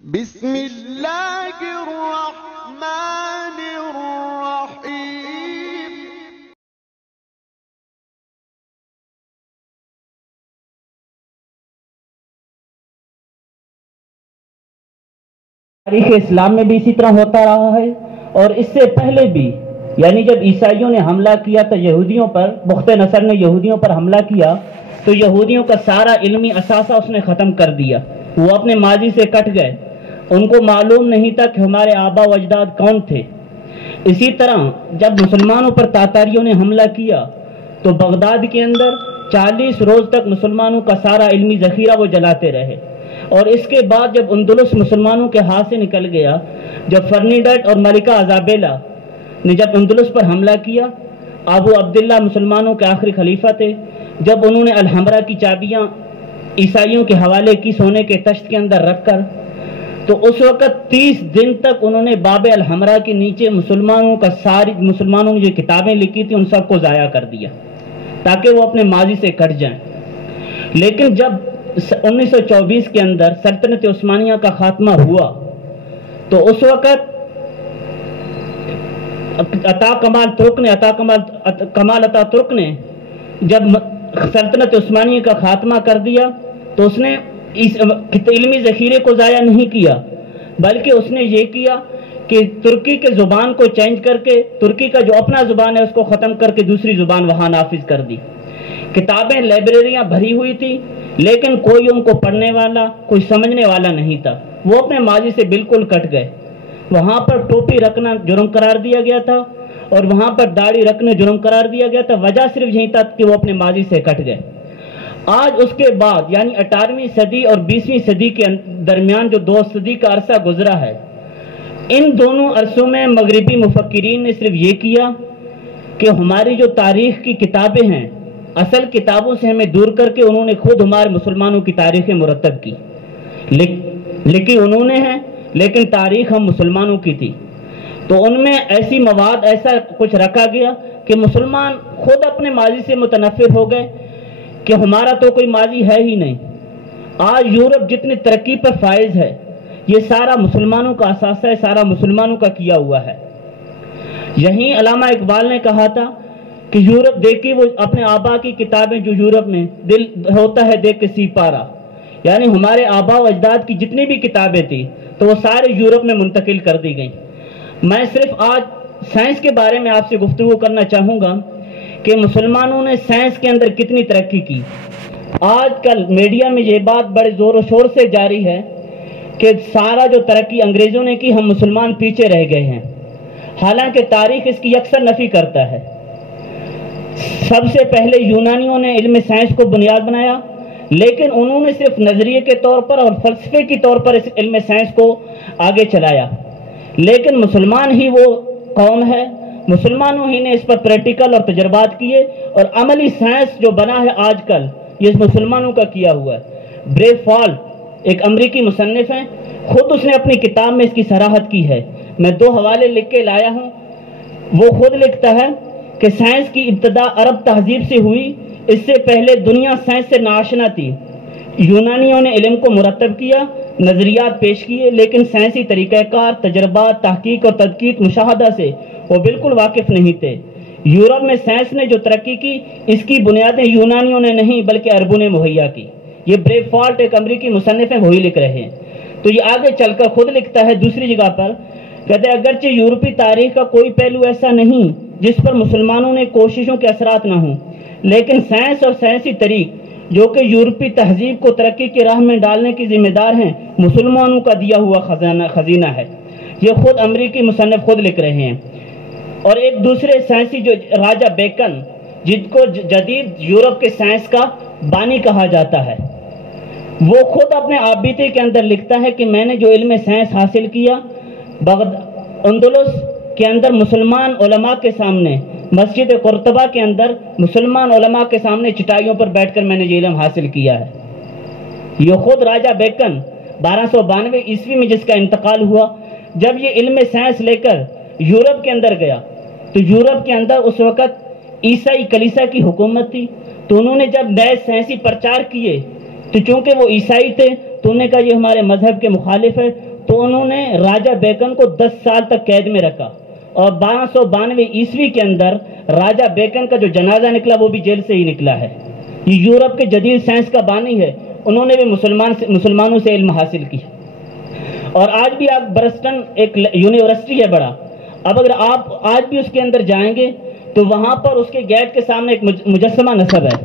بسم اللہ الرحمن الرحیم۔ تاریخ اسلام میں بھی اسی طرح ہوتا رہا ہے، اور اس سے پہلے بھی، یعنی جب عیسائیوں نے حملہ کیا تو یہودیوں پر، بخت نصر نے یہودیوں پر حملہ کیا تو یہودیوں کا سارا علمی اثاثہ اس نے ختم کر دیا۔ وہ اپنے ماضی سے کٹ گئے، ان کو معلوم نہیں تھا کہ ہمارے آبا و اجداد کون تھے۔ اسی طرح جب مسلمانوں پر تاتاریوں نے حملہ کیا تو بغداد کے اندر 40 روز تک مسلمانوں کا سارا علمی ذخیرہ وہ جلاتے رہے، اور اس کے بعد جب اندلس مسلمانوں کے ہاتھ سے نکل گیا، جب فرنیڈٹ اور ملکہ ازابیلا نے جب اندلس پر حملہ کیا، ابو عبداللہ مسلمانوں کے آخری خلیفہ تھے، جب انہوں نے الحمرہ کی چابیاں عیسائیوں کے حوالے کی سونے کے تشت کے اندر رکھ کر، تو اس وقت 30 دن تک انہوں نے باب الحمرہ کے نیچے مسلمانوں نے جو کتابیں لکھی تھی ان سب کو ضائع کر دیا تاکہ وہ اپنے ماضی سے کٹ جائیں۔ لیکن جب 1924 کے اندر سلطنت عثمانیہ کا خاتمہ ہوا تو اس وقت کمال عطا ترک نے جب سلطنت عثمانیہ کا خاتمہ کر دیا تو اس نے اس علمی ذخیرے کو ضائع نہیں کیا، بلکہ اس نے یہ کیا کہ ترکی کے زبان کو چینج کر کے، ترکی کا جو اپنا زبان ہے اس کو ختم کر کے دوسری زبان وہاں نافذ کر دی۔ کتابیں لائبریریاں بھری ہوئی تھی، لیکن کوئی ان کو پڑھنے والا، کوئی سمجھنے والا نہیں تھا۔ وہ اپنے ماضی سے بالکل کٹ گئے۔ وہاں پر ٹوپی رکھنا جرم قرار دیا گیا تھا، اور وہاں پر داڑھی رکھنا جرم قرار دیا گیا تھا۔ وجہ صرف یہی تھا کہ وہ اپنے ماضی سے کٹ گئے۔ آج اس کے بعد یعنی 18ویں صدی اور 20ویں صدی کے درمیان جو 2 صدی کا عرصہ گزرا ہے، ان دونوں عرصوں میں مغربی مفکرین نے صرف یہ کیا کہ ہماری جو تاریخ کی کتابیں ہیں، اصل کتابوں سے ہمیں دور کر کے انہوں نے خود ہمارے مسلمانوں کی تاریخیں مرتب کی، لکھی انہوں نے ہیں، لیکن تاریخ ہم مسلمانوں کی تھی۔ تو ان میں ایسی مواد، ایسا کچھ رکھا گیا کہ مسلمان خود اپنے ماضی سے متنفر ہو گئے کہ ہمارا تو کوئی ماضی ہے ہی نہیں۔ آج یورپ جتنی ترقی پر فائز ہے، یہ سارا مسلمانوں کا اثاثہ ہے، سارا مسلمانوں کا کیا ہوا ہے۔ یہیں علامہ اقبال نے کہا تھا کہ یورپ دیکھی وہ اپنے آبا کی کتابیں جو یورپ میں دل ہوتا ہے دیکھ کے سی پارا، یعنی ہمارے آبا و اجداد کی جتنی بھی کتابیں تھی تو وہ سارے یورپ میں منتقل کر دی گئیں۔ میں صرف آج سائنس کے بارے میں آپ سے گفتگو کرنا چاہوں گا کہ مسلمانوں نے سائنس کے اندر کتنی ترقی کی۔ آج کل میڈیا میں یہ بات بڑے زور و شور سے جاری ہے کہ سارا جو ترقی انگریزوں نے کی، ہم مسلمان پیچھے رہ گئے ہیں، حالانکہ تاریخ اس کی یکسر نفی کرتا ہے۔ سب سے پہلے یونانیوں نے علم سائنس کو بنیاد بنایا، لیکن انہوں نے صرف نظریے کے طور پر اور فلسفے کے طور پر اس علم سائنس کو آگے چلایا، لیکن مسلمان ہی وہ قوم ہے، مسلمانوں ہی نے اس پر پریکٹیکل اور تجربات کیے، اور عملی سائنس جو بنا ہے آج کل یہ مسلمانوں کا کیا ہوا ہے۔ بریو فالٹ ایک امریکی مصنف ہیں، خود اس نے اپنی کتاب میں اس کی صراحت کی ہے۔ میں 2 حوالے لکھ کے لایا ہوں۔ وہ خود لکھتا ہے کہ سائنس کی ابتدا عرب تہذیب سے ہوئی، اس سے پہلے دنیا سائنس سے ناآشنا تھی۔ یونانیوں نے علم کو مرتب کیا، نظریات پیش کیے، لیکن سائنسی طریقہ کار، تجربات، تحقیق اور تدقیق، مشاہدہ سے وہ بالکل واقف نہیں تھے۔ یورپ میں سائنس نے جو ترقی کی، اس کی بنیادیں یونانیوں نے نہیں بلکہ عربوں نے مہیا کی۔ یہ بریو فالٹ ایک امریکی مصنف ہیں، وہی لکھ رہے ہیں۔ تو یہ آگے چل کر خود لکھتا ہے دوسری جگہ پر، کہتے ہیں اگرچہ یورپی تاریخ کا کوئی پہلو ایسا نہیں جس پر مسلمانوں نے کوششوں کے اثرات نہ ہوں، لیکن سائنس اور سائنسی طریق جو کہ یورپی تہذیب کو ترقی کی راہ میں ڈالنے کی ذمہ دار ہیں، مسلمانوں کا دیا ہوا خزینہ ہے۔ یہ خود امریکی مصنف خود لکھ رہے ہیں۔ اور ایک دوسرے سائنسی جو راجہ بیکن، جن کو جدید یورپ کے سائنس کا بانی کہا جاتا ہے، وہ خود اپنے آبیتے کے اندر لکھتا ہے کہ میں نے جو علم سائنس حاصل کیا، اندلس کے اندر مسلمان علماء کے سامنے، مسجد قرطبہ کے اندر مسلمان علماء کے سامنے چٹائیوں پر بیٹھ کر میں نے یہ علم حاصل کیا ہے۔ یہ خود راجہ بیکن 1292 عیسوی میں جس کا انتقال ہوا، جب یہ علم سائنس لے کر یورپ کے اندر گیا تو یورپ کے اندر اس وقت عیسائی کلیسا کی حکومت تھی، تو انہوں نے جب نئے سائنسی پرچار کیے تو چونکہ وہ عیسائی تھے تو تو انہوں نے کہا یہ ہمارے مذہب کے مخالف ہے، تو انہوں نے راجہ بیکن کو 10 سال تک قید میں رکھا، اور 1292 عیسوی کے اندر راجہ بیکن کا جو جنازہ نکلا وہ بھی جیل سے ہی نکلا ہے۔ یہ یورپ کے جدید سائنس کا بانی ہے، انہوں نے بھی مسلمانوں سے علم حاصل کی۔ اور آج بھی آپ برسٹن ایک یونیورسٹی ہے بڑا، اب اگر آپ آج بھی اس کے اندر جائیں گے تو وہاں پر اس کے گیٹ کے سامنے ایک مجسمہ نصب ہے،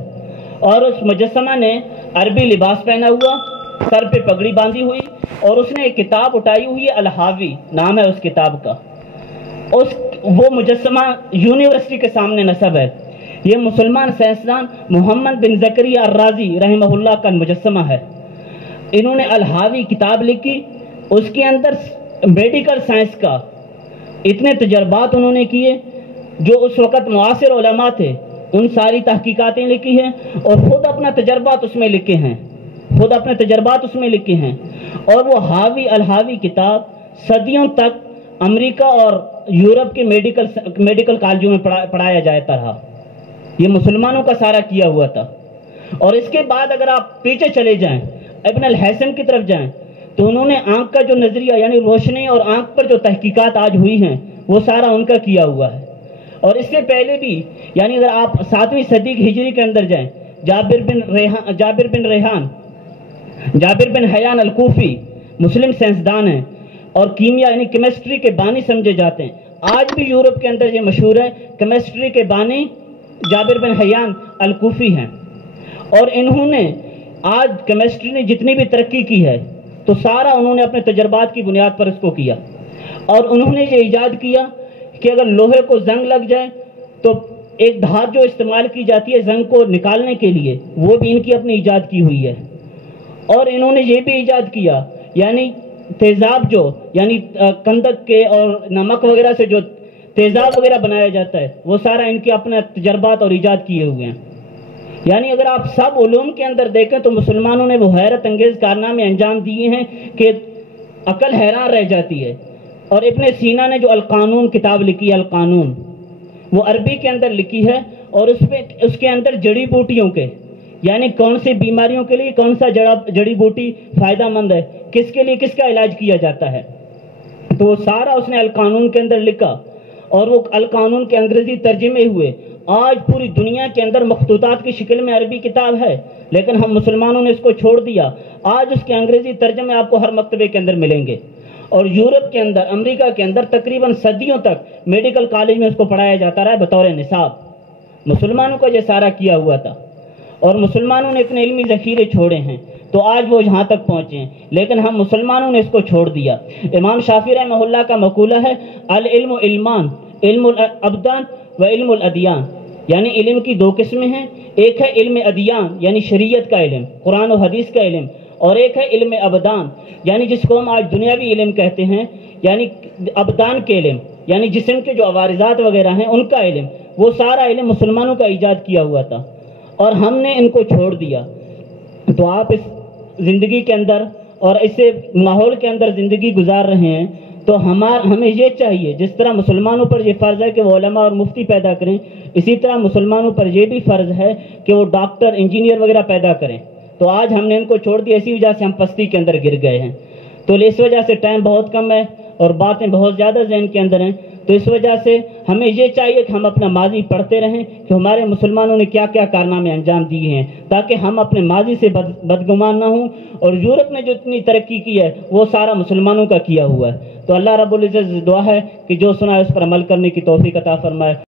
اور اس مجسمہ نے عربی لباس پہنا ہوا، سر پہ پگڑی باندھی ہوئی، اور اس نے ایک کتاب اٹھائی ہوئی ہے، الحاوی نام ہے اس کتاب کا۔ وہ مجسمہ یونیورسٹی کے سامنے نصب ہے۔ یہ مسلمان سائنسدان محمد بن زکریا الرازی رحمہ اللہ کا مجسمہ ہے۔ انہوں نے الحاوی کتاب لکھی، اس کے اندر میڈیکل سائنس کا اتنے تجربات انہوں نے کیے، جو اس وقت معاصر علماء تھے ان ساری تحقیقاتیں لکھی ہیں، اور خود اپنا تجربات اس میں لکھے ہیں، اور وہ الحاوی کتاب صدیوں تک امریکہ اور یورپ کے میڈیکل کالجوں میں پڑھایا جاتا رہا۔ یہ مسلمانوں کا سارا کیا ہوا تھا۔ اور اس کے بعد اگر آپ پیچھے چلے جائیں، ابن الحسن کی طرف جائیں، تو انہوں نے آنکھ کا جو نظریہ یعنی روشنی اور آنکھ پر جو تحقیقات آج ہوئی ہیں وہ سارا ان کا کیا ہوا ہے۔ اور اس سے پہلے بھی یعنی اگر آپ 7ویں صدی ہجری کے اندر جائیں، جابر بن حیان الکوفی مسلم سائنسدان ہیں اور کیمیا یعنی کیمسٹری کے بانی سمجھے جاتے ہیں۔ آج بھی یورپ کے اندر یہ مشہور ہے، کیمسٹری کے بانی جابر بن حیان الکوفی ہیں، اور انہوں نے آج کیمسٹری نے جتنی بھی ترقی کی ہے تو سارا انہوں نے اپنے تجربات کی بنیاد پر اس کو کیا۔ اور انہوں نے یہ ایجاد کیا کہ اگر لوہے کو زنگ لگ جائے تو ایک دھات جو استعمال کی جاتی ہے زنگ کو نکالنے کے لیے، وہ بھی ان کی اپنی ایجاد کی ہوئی ہے۔ اور انہوں نے یہ بھی ایجاد کیا یعنی تیزاب جو یعنی کندک کے اور نمک وغیرہ سے جو تیزاب وغیرہ بنایا جاتا ہے وہ سارا ان کے اپنے تجربات اور ایجاد کیے ہوئے ہیں۔ یعنی اگر آپ سب علوم کے اندر دیکھیں تو مسلمانوں نے وہ حیرت انگیز کارنامے انجام دیے ہیں کہ عقل حیران رہ جاتی ہے۔ اور ابن سینا نے جو القانون کتاب لکھی ہے، القانون، وہ عربی کے اندر لکھی ہے، اور اس کے اندر جڑی بوٹیوں کے یعنی کون سی بیماریوں کے لیے کون سا جڑی بوٹی فائدہ مند ہے، کس کے لیے کس کا علاج کیا جاتا ہے، تو وہ سارا اس نے القانون کے اندر لکھا۔ اور وہ القانون کے انگریزی ترجمے ہوئے، آج پوری دنیا کے اندر مخطوطات کی شکل میں عربی کتاب ہے، لیکن ہم مسلمانوں نے اس کو چھوڑ دیا۔ آج اس کے انگریزی ترجمے آپ کو ہر مکتبے کے اندر ملیں گے، اور یورپ کے اندر، امریکہ کے اندر تقریباً صدیوں تک میڈیکل کالج میں اس کو پڑھایا جاتا رہا ہے بطور نصاب۔ مسلمانوں کا یہ سارا کیا ہوا تھا، اور مسلمانوں نے اتنے علمی ذخیرے چھوڑے ہیں تو آج وہ یہاں تک پہنچے ہیں، لیکن ہم مسلمانوں نے اس کو چھوڑ دیا۔ امام شافعی رحمہ اللہ کا مقولہ ہے، العلم علمان، علم الابدان و علم الادیان، یعنی علم کی 2 قسمیں ہیں، ایک ہے علم ادیان یعنی شریعت کا علم، قرآن و حدیث کا علم، اور ایک ہے علم ابدان یعنی جس کو ہم آج دنیاوی علم کہتے ہیں، یعنی ابدان کے علم یعنی جسم کے جو عوارضات وغیرہ ہیں ان کا علم۔ وہ سارا علم مسلمانوں کا ایجاد کیا ہوا تھا اور ہم نے ان کو چھوڑ دیا۔ تو آپ اس زندگی کے اندر اور اسے ماحول کے اندر زندگی گزار رہے ہیں، تو ہمیں یہ چاہیے، جس طرح مسلمانوں پر یہ فرض ہے کہ وہ علماء اور مفتی پیدا کریں، اسی طرح مسلمانوں پر یہ بھی فرض ہے کہ وہ ڈاکٹر، انجینئر وغیرہ پیدا کریں۔ تو آج ہم نے ان کو چھوڑ دیا، اسی وجہ سے ہم پستی کے اندر گر گئے ہیں۔ تو اس وجہ سے ٹائم بہت کم ہے اور باتیں بہت زیادہ ذہن کے اندر ہیں، تو اس وجہ سے ہمیں یہ چاہیے کہ ہم اپنا ماضی پڑھتے رہیں کہ ہمارے مسلمانوں نے کیا کیا کارنامے انجام دیے ہیں، تاکہ ہم اپنے ماضی سے بدگمان نہ ہوں۔ اور یورپ نے جو اتنی ترقی کی ہے وہ سارا مسلمانوں کا کیا ہوا ہے۔ تو اللہ رب العزت سے دعا ہے کہ جو سنا ہے اس پر عمل کرنے کی توفیق عطا فرمائے۔